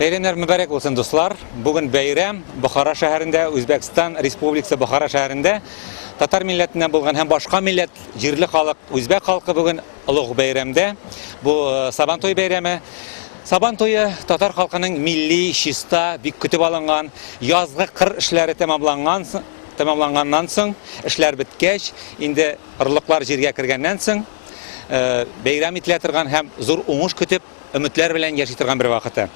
Bayramlar mübarek olsun dostlar. Bugün bayram Bukhara şehrinde, Özbekistan Respublikası Bukhara şehrinde Tatar milletinden bulgan hem başka millet, jirli halk, Özbek halkı bugün ulug bayramda. Bu Sabantoy bayramı. Sabantoyu Tatar halkının milli şista bir kütüp alıngan, yazgı kır işleri tamamlangandan soň, işler bitkeç, indi ırlıklar jirge kirgenden soň, bayram itiletirgan hem zor oňuş kütüp ümitler bilen yaşaytırgan bir vakıta.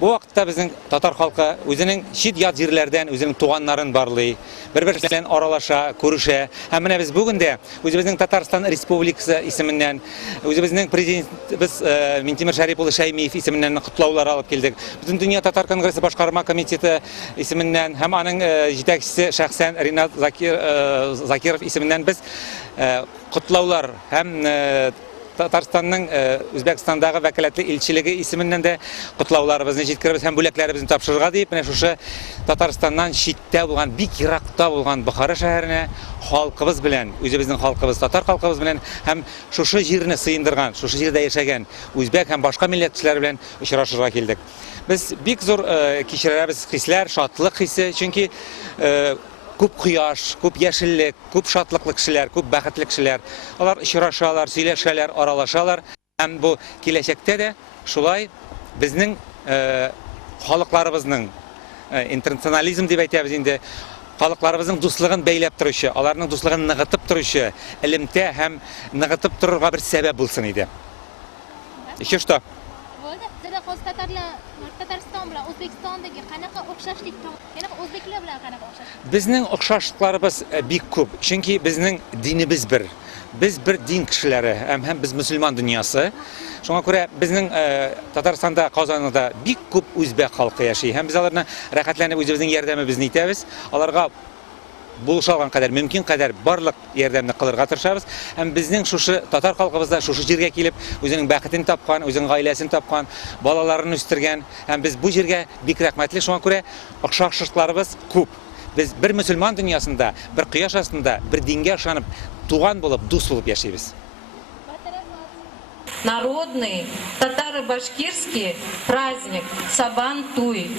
Bu vakıtta bizim Tatar halkı özünün şid yat jirlerden özünün tuğanların barlığı, birbirinden aralaşa, körüşe. Hem biz bugün de özümüzün Tatarstan Respublikası isiminden, özümüzün prezidentimiz Mintimir Şaripoğlu Şaymiyev isiminden kutlavlar alıp geldik. Bütün Dünya Tatar Kongresi Başkarma Komiteti isiminden hem anın yetekçisi şahsen Rinat Zakirov isiminden biz kutlavlar hem Tatarstan'ın Özbekistan'daki vekaletli ilçiligi isiminden de kutlavlarımızı yetkirimiz hem böleklerimizni tapşırığa deyip şu Tatarstan'dan şitte bulgan, bir Irak'ta bulgan Bukhara şehrine halkımız bilen, özümüzün halkımız, Tatar halkımız bilen hem şu yerini sıyındırgan, şu yerde yaşayan Özbek hem başka milletçiler bilen uçraşırga keldik. Biz bir zor kişilere biz hisler, şatlık hissi çünkü köp kıyaş, köp yeşillik, köp şatlıklı kişiler, köp bäxetli kişiler. Onlar uçraşalar, söyleşeler, aralaşalar. Hem bu gelecekte de şulay bizning halklarımızın internasionalizm dep aytamiz indi. Halklarımızın dostluğun beylep turuşu, onların dostluğun nıgıtıp turuşu, ilimde hem nıgıtıp tururga bir sebep bulsun idi. İşte şu. Tatariston bilan O'zbekistondagi qanaqa o'xshashlik, yana o'zbeklar bilan qanaqa o'xshashlik? Bizning o'xshashliklarimiz bek ko'p. Chunki bizning dinimiz bir. Biz bir din kişileri, hem biz Müslüman dünyası. Şuna göre bizning Tataristonda, Qozonda bek ko'p O'zbek xalqi yaşayır. Hem biz onlarga rahatlanib o'zimizning yordamimizni aytamiz. Ularga buluşalgan kadar, mümkün kadar barlık yardımını kılırga tırışabız. Hem bizning şu Tatar halkımızda şu yerge kelip özünün bäxetini tapkan, özünün ailesini tapkan, balalarını üstürgen. Hem biz bu yerge bek rahmetli. Şuna göre oxşaşlıklarımız ko'p. Biz bir Müslüman dünyasında, bir kıyaş aslında, bir dinge ышанып, туган болып, дус болып yaşayız. Народный татаро-башкирский праздник Сабантуй.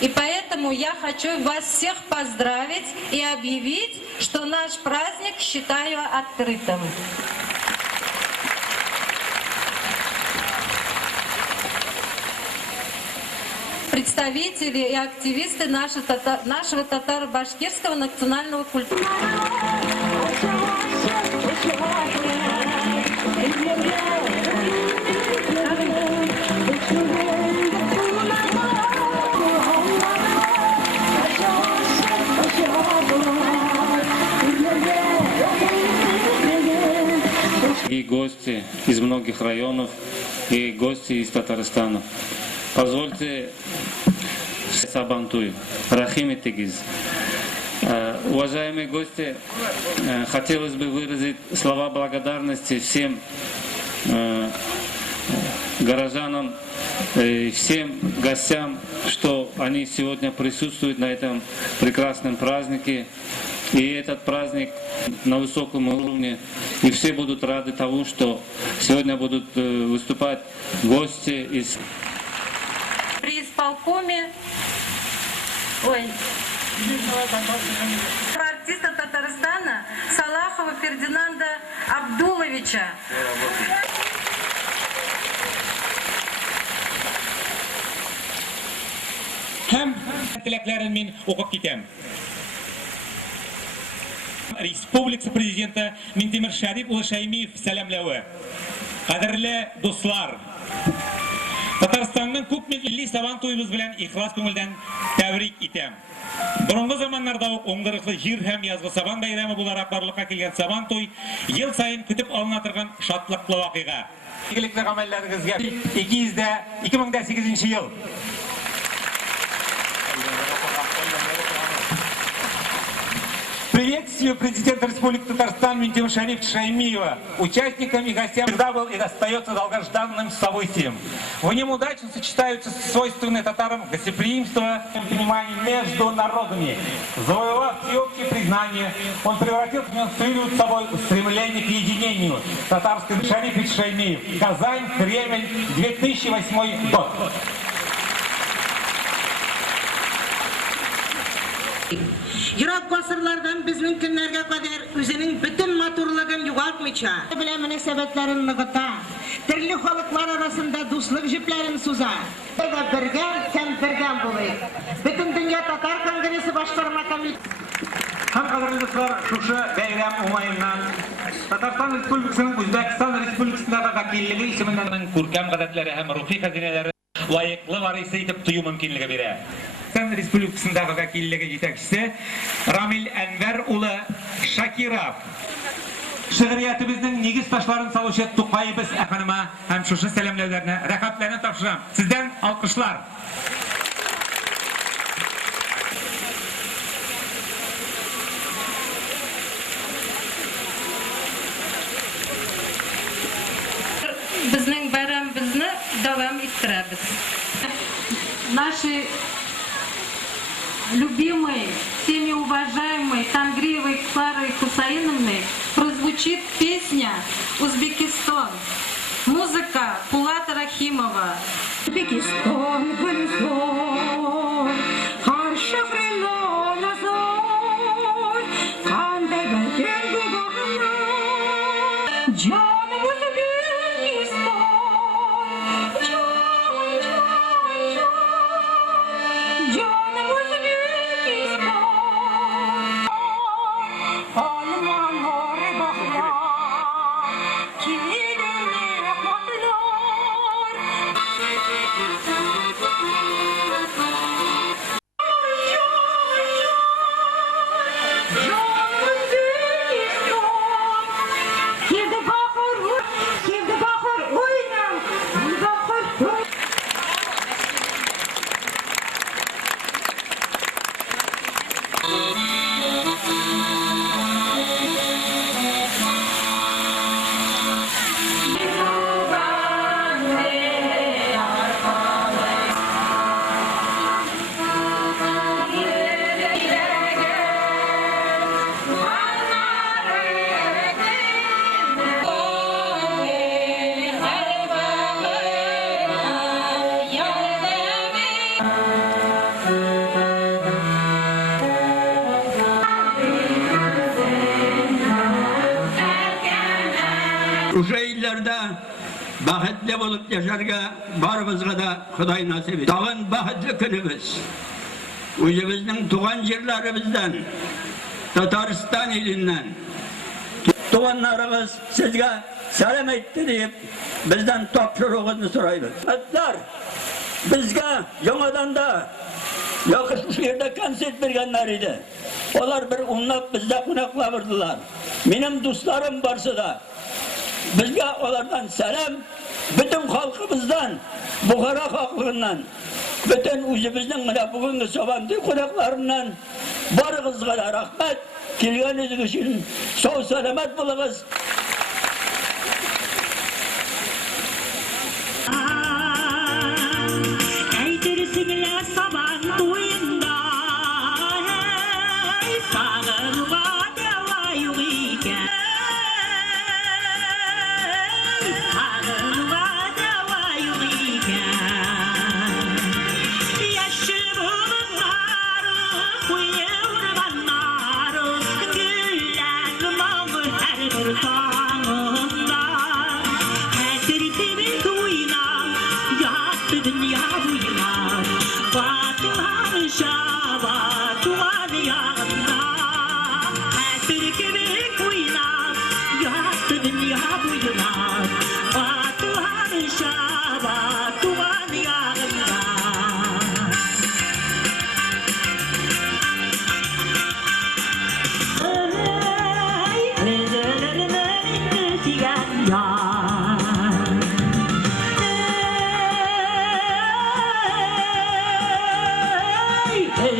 И поэтому я хочу вас всех поздравить и объявить, что наш праздник считаю открытым. Представители и активисты нашего татаро-башкирского национального культуры. И гости из многих районов, и гости из Татарстана. Позвольте Сабантуй, Рахим Этегиз. Уважаемые гости, хотелось бы выразить слова благодарности всем горожанам, всем гостям, что они сегодня присутствуют на этом прекрасном празднике. И этот праздник на высоком уровне. И все будут рады тому, что сегодня будут выступать гости из... При исполкоме... артиста Татарстана Салахова Фердинанда Абдуловича. Hem tileklerini okup gitem. Respublika Prezidenti Mintimir Şaripoğlu Şaymiyev selamlağı. Kadirli dostlar, Tatarstan'ın köp milli Sabantoyumuz bilen ihlas köngülden tebrik etem. Burunғы zamanlarda oңдырықлы жер hem yazgı Saban bayramı bularak barlıkka kelgen Sabantoy yıl sayın kütüp alınatırgan şatlıklı vakıga. İyilikli amelleringizge 2008 yıl. Приветствую президента Республики Татарстан Минтиму Шарифа Шаймиева, участникам и гостям всегда был и остается долгожданным событием. В нем удачно сочетаются свойственные татарам гостеприимство и понимание между народами. Завоевав всеобщее признание, он превратил в собой устремление к единению. Татарский Шариф Шаймиев. Казань, Кремль, 2008 год. Yırak basırlardan bizning kunlarga qadar o'zining bütün matурlığını yo'qotmaycha bilan munosabatlarini nig'ita, turli xalqlar arasında do'stlik jiplarini so'za. Birga kam birgam bo'laylik. Butun dunyo Tatar kongresi boshqarma komiteti Ham qadrli do'stlar, shusha bayram umayından Tatarstan Respublikasining O'zbekiston Respublikasida vakilligi ismidan ko'rkam qadatlari ham ruhiy xazinalari loyiqli varisi etib tuyu mumkinligi beradi. O'zbekiston Respublikasındagi vakilligi yetakchisi Ramil Anvar uli Shakirov. Shi'riyatimizning negiz tashlarini soluvchi To'qayimiz xonima ham shusha salomlarni, raqablarni topshiram. Sizdan olqishlar. Bizning bayramimizni davom ettiramiz. Наши любимые, всеми уважаемые Тангриевой Кларой Хусаиновны прозвучит песня «Узбекистан». Музыка Пулата Рахимова. Узбекистан гүлзор, qarşı xirlo nazar, qanday butun bu bahar. Canım Uzbekistan, canım Uzbekistan. Almanlar baklar, kimliğine baklar. Uşa illerde baxtli bulup yaşarga barımızga da Xuday nasip et. Dağın baxtli günümüz. Özümüzün tuğan yerlerimizden, Tataristan ilinden. Tuğanlarımız sizge selam etti deyip bizden topşuruğunu sorayız. Atlar bizge yamadan da yakışmış yerde konsert vergenler idi. Onlar bir unlap bizde kunakla vurdular. Benim dostlarım varsa da bizge onlardan selam, bütün halkımızdan, Bukhara halkından, bütün özümüzün bugünkü sobandı konaklarından barınızga da rahmet, kelgeniz için sağ selamet bulunuz. Eytirsinler sabah duyunda, sağırga deva yok iken. Sağırga deva yok iken. Yaşımınları kuyurmanları, güller mamur her bir tağında. Hasretimi duyulan, yattı dünya duyulan. Fatiha'nın şabatı yanında. Hasretimi duyulan, yattı dünya duyulan. Fatiha'nın şabatı yanında. Hey,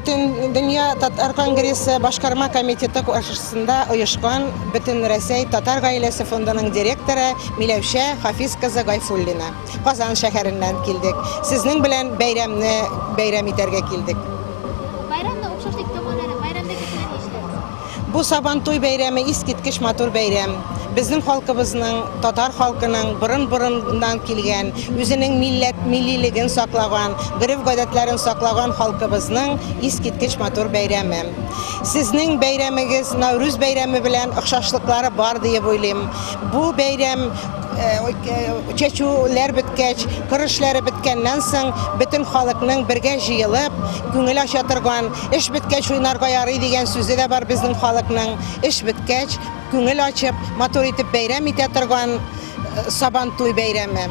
Bütün Dünya Tatar Kongresi Başkarma Komiteti karşısında uyuşkan Bütün Resey Tatar Gailesi Fondu'nun direktörü Milevşe Hafiz kızı Gayfullina. Kazan şehrinden geldik. Sizin bilen bayram iterge geldik. Bayramda o'xshashlik tomonlari, bayramdagi sizlar ishlaysiz. Bu Sabantoy bayramı iskitkiş matur bayram. Bizning xalqimizning, Tatar xalqining burun-burundan kelgan, o'zining milliligini saqlagan, urf-odatlarini saqlagan xalqimizning iskitkish matur bayrami. Sizning bayramingiz Navruz bayrami bilan o'xshashliklari bor deb o'ylayman. Bu bayram çeçular bitkach, qurishlar bitgandan so'ng bütün xalqning birga jiyilib, ko'ngil ochtirgan, ish bitkach o'ynarga yaraydigan so'zi da bor bizning xalqning. Ish bitkach ko'ngil ochib, matur etib bayram eta turgan Sabantoy bayrami.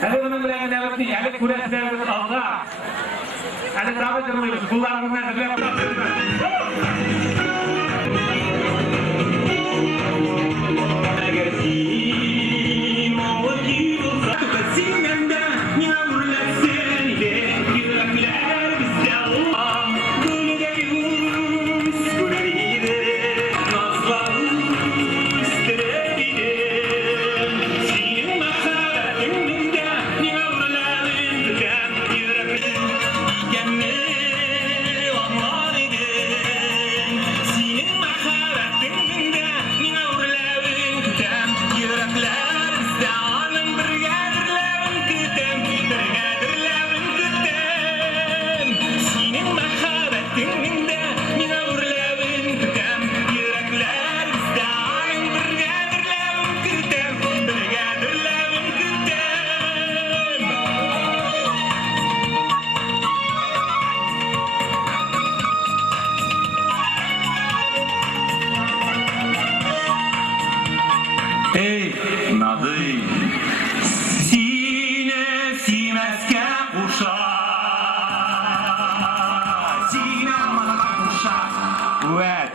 Hadi bunun bilen devletini, hadi kurası devletini Allah. Hadi davet edilmeyiz, kullarımızın Ey nadı sine simeske kuşa sine amana kuşa evet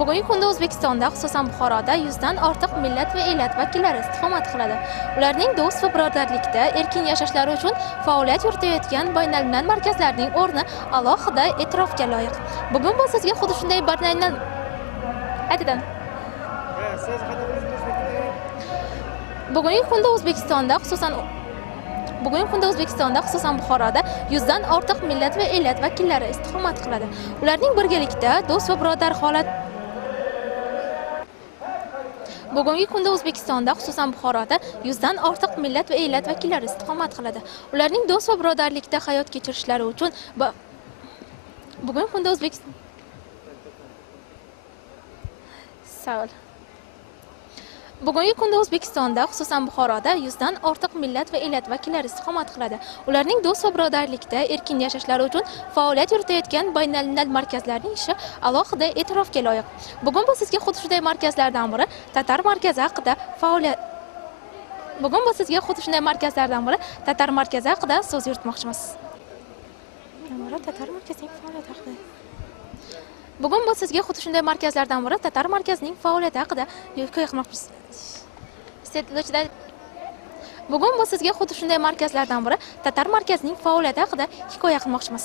Bugungi kunda O'zbekistonda, xususan Buxoroda 100 dan ortiq millat va elat vakillari istiqomat qiladi. Ularning do'st va birodarlikda erkin yashashlari uchun faoliyat yuritayotgan baynalminal markazlarning o'rni alohida e'tirofga loyiq. Bugun bu sizga xuddi shunday baynalminal Bugungi kunda O'zbekistonda, xususan Buxoroda 100 dan ortiq millat va elat vakillari istiqomat qiladi. Ularning birgalikda do'st va birodar holat Bugungi kunda O'zbekistonda, xususan Buxoroda 100 dan ortiq millat va elat vakillari istiqomat qiladi. Ularning do'st va birodarlikda hayot kechirishlari uchun bugungi kunda Bugungi kunda O'zbekistonda, xususan Buxoroda 100 dan ortiq millat va elat vakillari istiqomat qiladi. Ularning do'st va birodarlikda erkin yashashlari uchun faoliyat yuritayotgan baynalminal markazlarning ishi alohida e'tirofga loyiq. Bugun bu sizga xuddi shunday markazlardan biri Tatar markazi haqida faoliyat Bugun biz sizga xuddi shunday markazlardan biri Tatar markazi haqida so'z yuritmoqchimiz. Tatar markazining faoliyati haqida. Bugun biz sizga xuddi shunday markazlardan biri Tatar markazining faoliyati haqida hikoya qilmoqchimiz. Bugun biz sizga xuddi shunday markazlardan biri Tatar markazining faoliyati haqida hikoya qilmoqchimiz.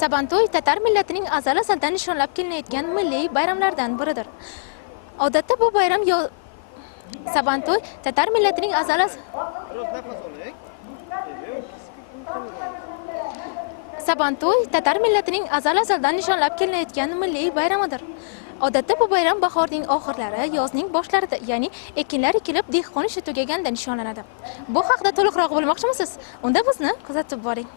Sabantoy tatar millatining azal-azaldan nishonlab kelinayotgan milliy bayramlardan biridir. Odatda bu bayram Sabantoy tatar millatining Sabantoy tatar millatining azal-azaldan nishonlab kelinayotgan milliy bayramidir. Odatda bu bayram bahorning oxirlari, yozning boshlarida, ya'ni ekinlar ekilib, dehqon ishi tugaganda nishonlanadi. Bu haqida to'liqroq bilmoqchimisiz? Unda bizni kuzatib boring.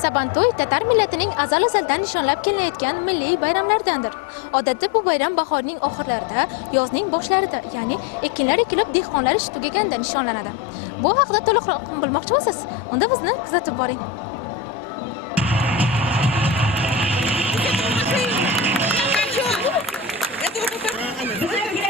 Sabantoy tatar millatining azal-azaldan nishonlab kelinayotgan milliy bayramlardandir. Odatda bu bayram bahorning oxirlarida, yozning boshlarida, ya'ni ekinlar ekilib, dehqonlar ishi tugaganda nishonlanadi. Bu haqida to'liqroq bilmoqchimisiz? Unda bizni kuzatib boring. Bizlarga